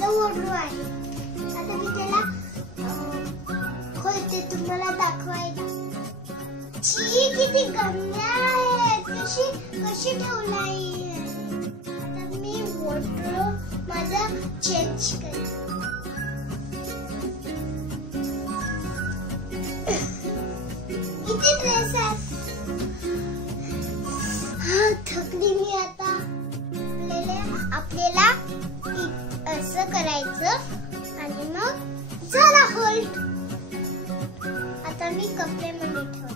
माझा वॉर्डरोब आहे. आता मी त्याला खोलते तुम्हाला दाखवायला. छी किती गंदा आहे. कशी ठेवलाय. आता मी वॉर्डरोब माझा चेंज करते. किती ड्रेस आहे. थकली मी आता. आपल्याला असं करायचं आणि मग झाला होल्ड. आता मी कपड्यामध्ये ठेवते.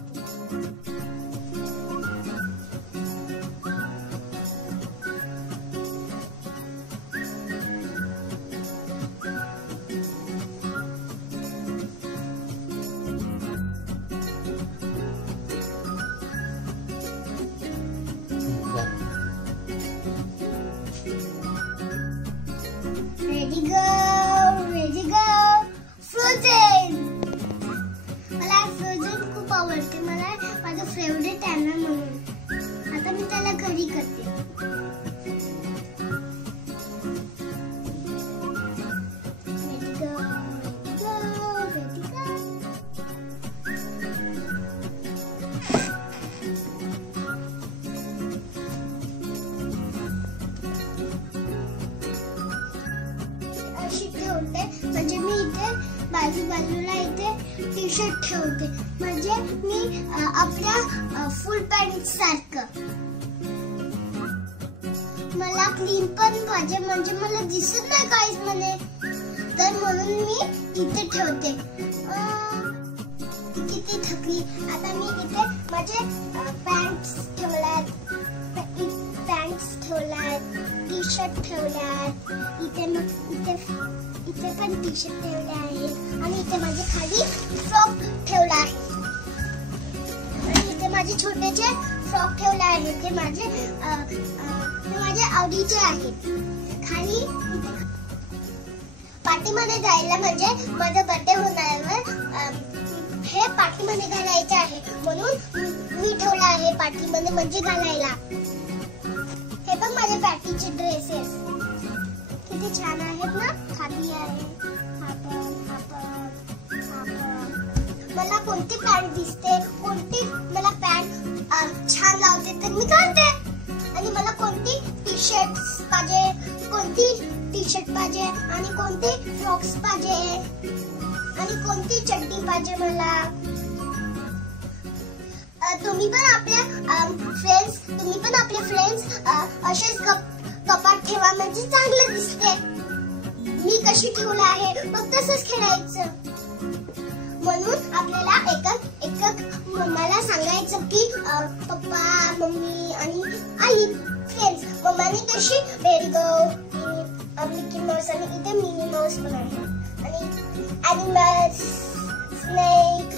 Ready go, Frozen. मला Frozen खूप आवडते. मला माझं फेवरेट आहे ना म्हणून. आता मी त्याला घरी करते. म्हणजे मी इथे बाजूला इथे टी शर्ट ठेवते. म्हणजे मी आपल्या फुल पॅन्ट सारखं. मला क्लीन पण पाहिजे. म्हणजे मला दिसत नाही काहीच म्हणे. तर म्हणून मी इथे ठेवते. किती थकली. आता मी इथे माझे पॅन्ट्स ठेवल्यात. टी शर्ट ठेवल्यात. इथे पण टी शर्ट ठेवले आहे. आणि इथे माझे खाली फ्रॉक ठेवला आहे. आणि इथे माझे छोटेचे फ्रॉक ठेवले आहेत. ते माझे आवडीचे आहेत. खाली पार्टीमध्ये जायला म्हणजे माझा बर्थडे होण्यावर हे पार्टीमध्ये घालायचे आहे. म्हणून मी ठेवला आहे पार्टीमध्ये म्हणजे घालायला. हे पण माझे पार्टीचे ड्रेसेस किती छान आहेत ना. खाली आहे. मला कोणती पॅन्ट दिसते, कोणती मला पॅन्ट छान लावते तर मी घालते. आणि मला कोणती टी शर्ट पाहिजे, कोणती टी शर्ट पाहिजे आणि कोणते फ्रॉक्स पाहिजे आणि कोणती चड्डी पाहिजे मला. तुम्ही पण आपले फ्रेंड्स असेच कपाट ठेवा. म्हणजे चांगलं दिसते. मी कशी ठेवलं आहे मग तसंच खेळायचं. म्हणून आपल्याला एक मम्माला सांगायचं की पप्पा मम्मी आणि आई फ्रेंड्स. मम्माने कशी मेरी गो, मिकी माऊस आणि इथे मिनी माऊस पण आहे. आणि ॲनिमल्स, स्नेक.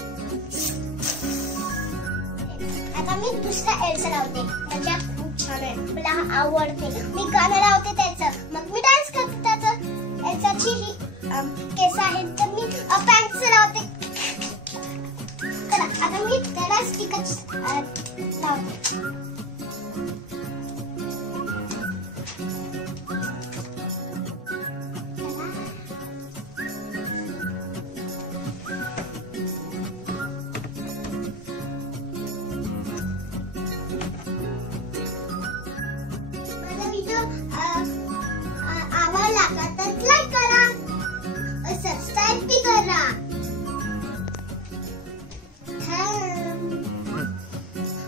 आता मी दुसरा एल्सा लावते. माझ्या खूप छान आहे. मला आवडते. मी गाणं लावते त्याचं. मग मी डान्स करते त्याचं. एल्साची ही केस आहेत तर मी पॅन्ट लावते. चला आता मी त्याला स्टिकर्स लावते. आवडला तर लाईक करा, सबस्क्राईब भी करा.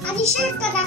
आणि शेअर करा.